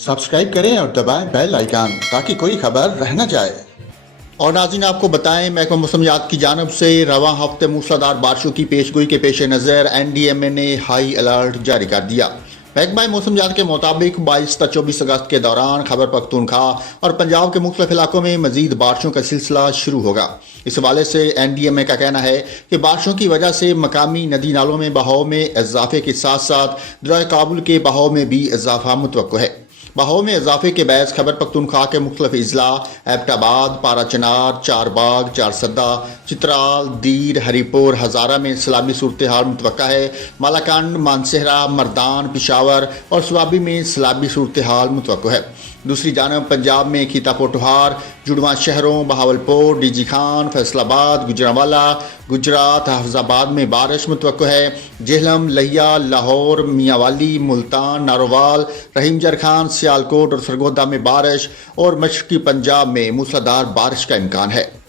Subscribe करें और दबाएं बेल आइकन ताकि कोई खबर रह न जाए। और नाज़रीन आपको बताएं, महकमा मौसमियात की जानिब से रवां हफ्ते मूसलाधार बारिशों की पेशगोई के पेश नज़र NDMA ने हाई अलर्ट जारी कर दिया। महकमा मौसमियात के मुताबिक 22 से 24 अगस्त के दौरान खैबर पख्तूनख्वा और पंजाब के मुख्तलिफ इलाकों में मजीद बारिशों का सिलसिला शुरू होगा। इस हवाले से NDMA का कहना है कि बारिशों की वजह से मकामी नदी नालों में बहाव में इजाफे के साथ साथ दरिया काबुल के बहाव में भी इजाफा मुतवक्को है। बहाव में इजाफे के बायस खैबर पख्तूनख्वा के मुख्तलिफ अजला एबटाबाद, पाराचनार, चारबाग, चारसदा, चित्राल, दीर, हरीपुर, हज़ारा में सैलाबी सूरत हाल मुतवक्का है। मालाकंड, मानसहरा, मर्दान, पिशावर और स्वाबी में सैलाबी सूरत हाल मुतवक्को है। दूसरी जानब पंजाब में खीता पोटोहार, जुड़वा शहरों बहावलपुर, डीजी खान, फैसलाबाद, गुजरांवाला, गुजरात, हाफिजाबाद में बारिश मुतवक्को है। जेहलम, लहिया, लाहौर, मियांवाली, मुल्तान, नारोवाल, रहीम जरखान, सियालकोट और सरगोदा में बारिश और मशरकी पंजाब में मूसलाधार बारिश का इम्कान है।